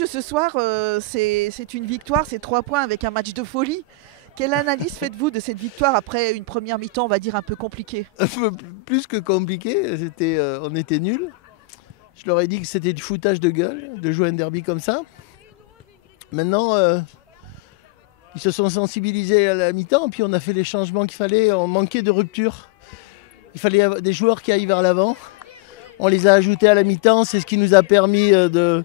match ce soir, c'est une victoire, c'est 3 points avec un match de folie. Quelle analyse faites-vous de cette victoire après une première mi-temps, on va dire, un peu compliquée? Un peu plus que compliqué, on était nuls. Je leur ai dit que c'était du foutage de gueule de jouer un derby comme ça. Maintenant, ils se sont sensibilisés à la mi-temps, puis on a fait les changements qu'il fallait. On manquait de rupture. Il fallait des joueurs qui aillent vers l'avant. On les a ajoutés à la mi-temps, c'est ce qui nous a permis de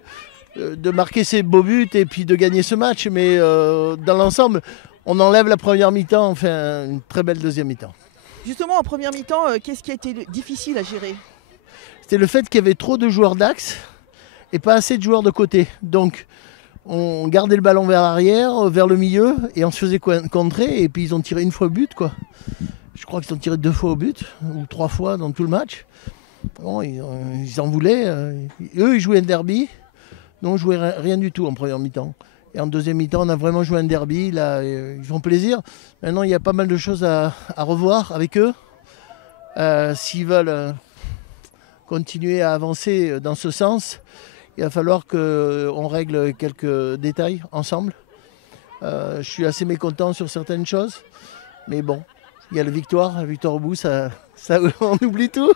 marquer ces beaux buts et puis de gagner ce match. Mais dans l'ensemble, on enlève la première mi-temps, on fait une très belle deuxième mi-temps. Justement, en première mi-temps, qu'est-ce qui a été difficile à gérer? C'était le fait qu'il y avait trop de joueurs d'axe et pas assez de joueurs de côté. Donc on gardait le ballon vers l'arrière, vers le milieu, et on se faisait contrer, et puis ils ont tiré une fois au but, quoi. Je crois qu'ils ont tiré 2 fois au but, ou 3 fois dans tout le match. Bon, ils en voulaient. Eux, ils jouaient un derby. Nous, on jouait rien du tout en première mi-temps. Et en deuxième mi-temps, on a vraiment joué un derby. Là, ils font plaisir. Maintenant, il y a pas mal de choses à revoir avec eux. S'ils veulent continuer à avancer dans ce sens, il va falloir qu'on règle quelques détails ensemble. Je suis assez mécontent sur certaines choses. Mais bon, il y a la victoire au bout, ça on oublie tout.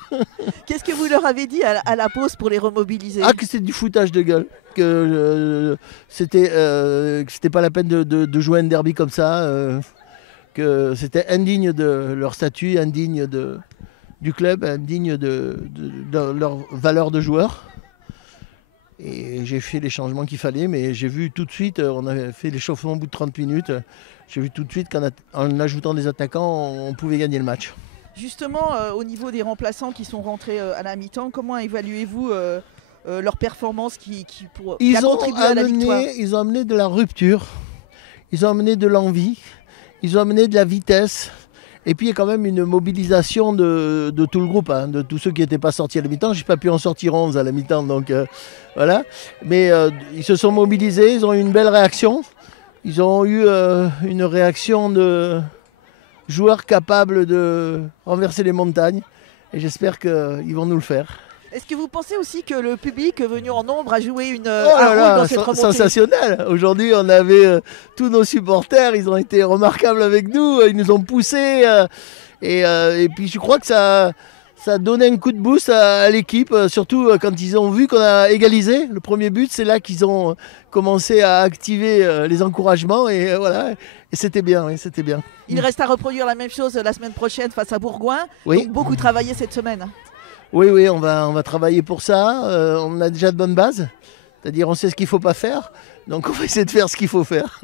Qu'est-ce que vous leur avez dit à la pause pour les remobiliser? Ah, que c'était du foutage de gueule. Que c'était pas la peine de jouer un derby comme ça. Que c'était indigne de leur statut, indigne du club, indigne de leur valeur de joueur. Et j'ai fait les changements qu'il fallait, mais j'ai vu tout de suite, on avait fait l'échauffement au bout de 30 minutes, j'ai vu tout de suite qu'en ajoutant des attaquants, on pouvait gagner le match. Justement, au niveau des remplaçants qui sont rentrés à la mi-temps, comment évaluez-vous leur performance qui a contribué à la victoire? Ils ont amené de la rupture, ils ont amené de l'envie, ils ont amené de la vitesse. Et puis il y a quand même une mobilisation de tout le groupe, hein, de tous ceux qui n'étaient pas sortis à la mi-temps. Je n'ai pas pu en sortir 11 à la mi-temps, donc voilà. Mais ils se sont mobilisés, ils ont eu une belle réaction. Ils ont eu une réaction de joueurs capables de renverser les montagnes. Et j'espère qu'ils vont nous le faire. Est-ce que vous pensez aussi que le public venu en nombre a joué un là rôle là, dans cette remontée? sensationnel. Aujourd'hui, on avait tous nos supporters, ils ont été remarquables avec nous, ils nous ont poussés. Et puis je crois que ça a donné un coup de boost à l'équipe, surtout quand ils ont vu qu'on a égalisé le premier but. C'est là qu'ils ont commencé à activer les encouragements et voilà. Et c'était bien, oui, c'était bien. Il reste à reproduire la même chose la semaine prochaine face à Bourgoin. Oui. Donc beaucoup travaillé cette semaine. Oui, on va travailler pour ça. On a déjà de bonnes bases. C'est-à-dire, on sait ce qu'il ne faut pas faire. Donc, on va essayer de faire ce qu'il faut faire.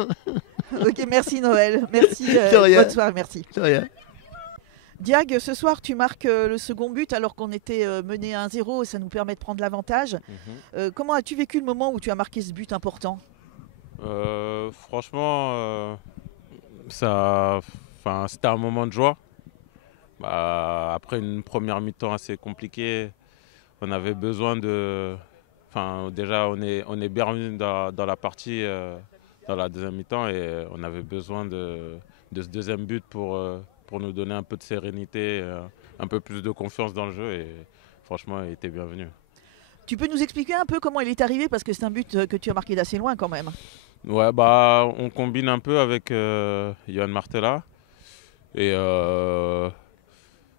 Ok, merci Noël. Merci. Bonne soirée, merci. De rien. Diag, ce soir, tu marques le second but alors qu'on était mené 1-0 et ça nous permet de prendre l'avantage. Comment as-tu vécu le moment où tu as marqué ce but important? Franchement, c'était un moment de joie. Après une première mi-temps assez compliquée, on avait besoin de... déjà, on est bien revenu dans la partie, dans la deuxième mi-temps, et on avait besoin de ce deuxième but pour nous donner un peu de sérénité, un peu plus de confiance dans le jeu, et franchement, il était bienvenu. Tu peux nous expliquer un peu comment il est arrivé, parce que c'est un but que tu as marqué d'assez loin quand même. Ouais, on combine un peu avec Johan Martella, et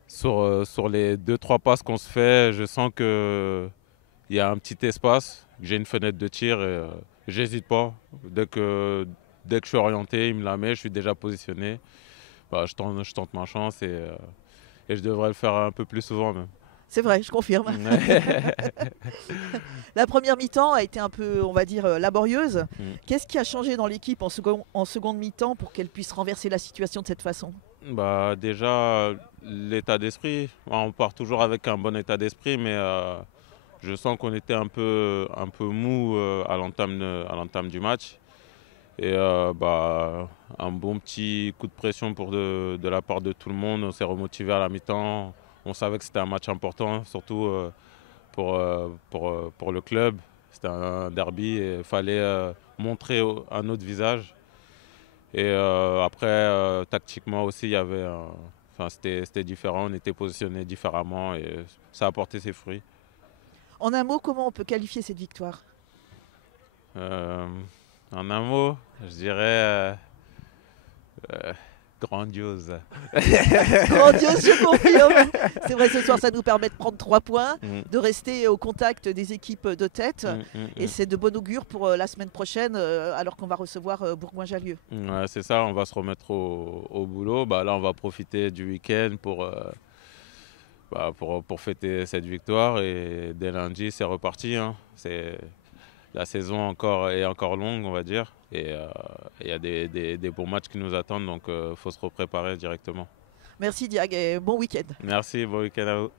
sur les 2-3 passes qu'on se fait, je sens qu'il y a un petit espace, que j'ai une fenêtre de tir et j'hésite pas. Dès que je suis orienté, il me la met, je suis déjà positionné. Je tente ma chance et je devrais le faire un peu plus souvent même. C'est vrai, je confirme. La première mi-temps a été un peu, on va dire, laborieuse. Qu'est-ce qui a changé dans l'équipe en seconde mi-temps pour qu'elle puisse renverser la situation de cette façon? Déjà, l'état d'esprit. On part toujours avec un bon état d'esprit, mais je sens qu'on était un peu mou à l'entame du match. Et un bon petit coup de pression de la part de tout le monde. On s'est remotivé à la mi-temps. On savait que c'était un match important, surtout pour le club. C'était un derby et il fallait montrer un autre visage. Et après, tactiquement aussi, il y avait c'était différent, on était positionné différemment et ça a porté ses fruits. En un mot, comment on peut qualifier cette victoire? En un mot, je dirais grandiose. Grandiose, je confirme. C'est vrai, ce soir, ça nous permet de prendre 3 points, de rester au contact des équipes de tête. Et c'est de bon augure pour la semaine prochaine, alors qu'on va recevoir Bourgoin-Jallieu. Ouais, c'est ça, on va se remettre au boulot. Là, on va profiter du week-end pour fêter cette victoire. Et dès lundi, c'est reparti. Hein. La saison est encore longue, on va dire. Et il y a des bons matchs qui nous attendent, donc il faut se repréparer directement. Merci Diag et bon week-end. Merci, bon week-end à vous.